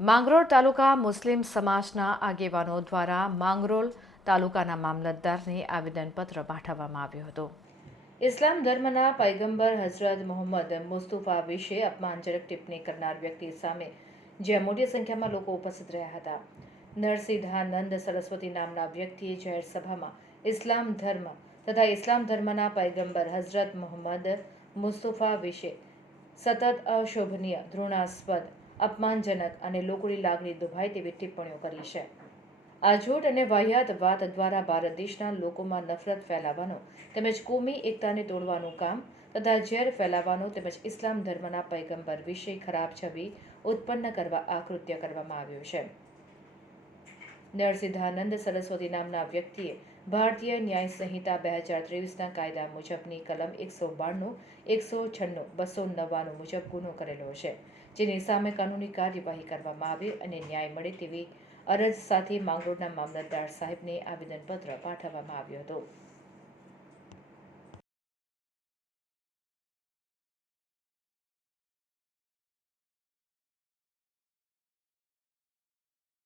માંગરોળ તાલુકા મુસ્લિમ સમાજના આગેવાનો દ્વારા માંગરોળ તાલુકાના મામલતદારને આવેદનપત્ર પાઠવવામાં આવ્યું હતું. ઇસ્લામ ધર્મના પૈગંબર હઝરત મોહમ્મદ મુસ્તુફા વિશે અપમાનજનક ટિપ્પણી કરનાર વ્યક્તિ સામે જ્યાં મોટી સંખ્યામાં લોકો ઉપસ્થિત રહ્યા હતા. નરસિંહાનંદ સરસ્વતી નામના વ્યક્તિએ જાહેર સભામાં ઇસ્લામ ધર્મ તથા ઇસ્લામ ધર્મના પૈગંબર હઝરત મોહમ્મદ મુસ્તુફા વિશે સતત અશોભનીય, ધૃણાસ્પદ, અપમાનજનક અને લોકોની લાગણી દુભાય તેવી ટિપ્પણીઓ કરી છે. આ જૂઠ અને વાહિયાત વાત દ્વારા ભારત દેશના લોકોમાં નફરત ફેલાવવાનો તેમજ કોમી એકતાને તોડવાનું કામ તથા ઝેર ફેલાવવાનો તેમજ ઇસ્લામ ધર્મના પૈગંબર વિશે ખરાબ છબી ઉત્પન્ન કરવા આ કૃત્ય કરવામાં આવ્યું છે. નરસિંહાનંદ સરસ્વતી નામના વ્યક્તિએ ભારતીય ન્યાય સંહિતા બે હજાર ત્રેવીસના કાયદા મુજબની કલમ એકસો બાણું, એકસો છન્નું, બસો નવ્વાણું મુજબ ગુનો કરેલો છે, જેની સામે કાનૂની કાર્યવાહી કરવામાં આવે અને ન્યાય મળે તેવી અરજ સાથે માંગરોળના મામલતદાર સાહેબને આવેદનપત્ર પાઠવવામાં આવ્યું હતું.